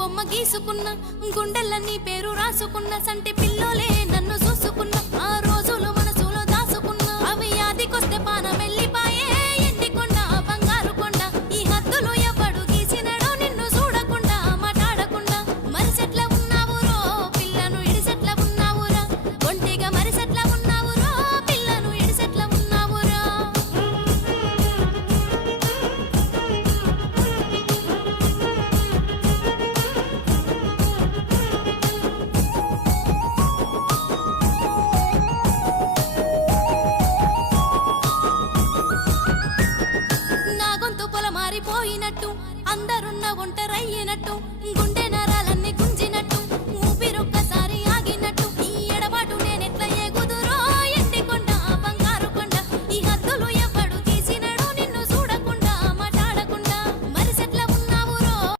బొమ్మ గీసుకున్న గుండెలన్నీ పేరు రాసుకున్న సంటి పిల్లోలే నన్ను చూసుకున్న ఆ రోజులు మనసులో దాసుకున్న అవి యాదికొస్తే పానం వెళ్ళిపాయే ఎండి కొండ బంగారు కొండ ఈ హద్దులు ఎవడు గీసినడో నిన్ను చూడకుండా మాట్లాడకుండా మరిసెట్ల ఉన్నావురో పిల్లను ఇడిసెట్ల ఉన్నావురా ఒంటిగా మరిసెట్ల ఉన్నావురో పిల్లను ఇడిసెట్ల ఉన్నావురా నా గొంతు పొల మారిపోయినట్టు అందరున్న ఒంటరయ్యినట్టు గుండె